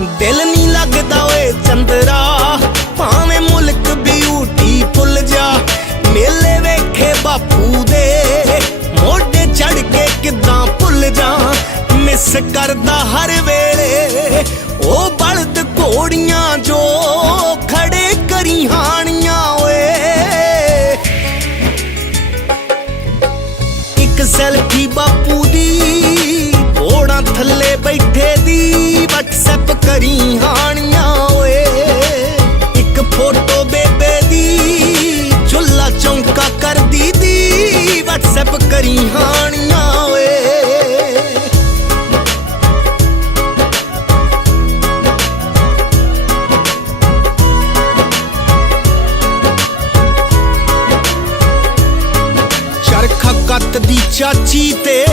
ਦਿਲ ਨਹੀਂ ਲੱਗਦਾ ਓਏ ਚੰਦਰਾ, ਭਾਵੇਂ ਮੁਲਕ ਬਿਊਟੀ ਭੁੱਲ ਜਾ। ਮੇਲੇ ਵੇਖੇ ਬਾਪੂ ਦੇ, ਮੋਢੇ ਚੜ ਕੇ ਕਿਦਾਂ ਭੁੱਲ ਜਾ। ਮਿਸ ਕਰਦਾ ਹਰ ਵੇਲੇ ਉਹ ਬਲਦ ਘੋੜੀਆਂ ਜੋ ਖੜੇ ਕਰੀ ਹਾਣੀਆਂ ਓਏ। ਇੱਕ ਸੈਲਫੀ ਬਾਪੂ ਦੀ, ਘੋੜਾਂ ਥੱਲੇ ਬੈਠੇ WhatsApp ਕਰੀ ਹਾਣੀਆਂ ਓਏ। ਚਰਖਾ ਕੱਤ ਦੀ ਚਾਚੀ ਤੇ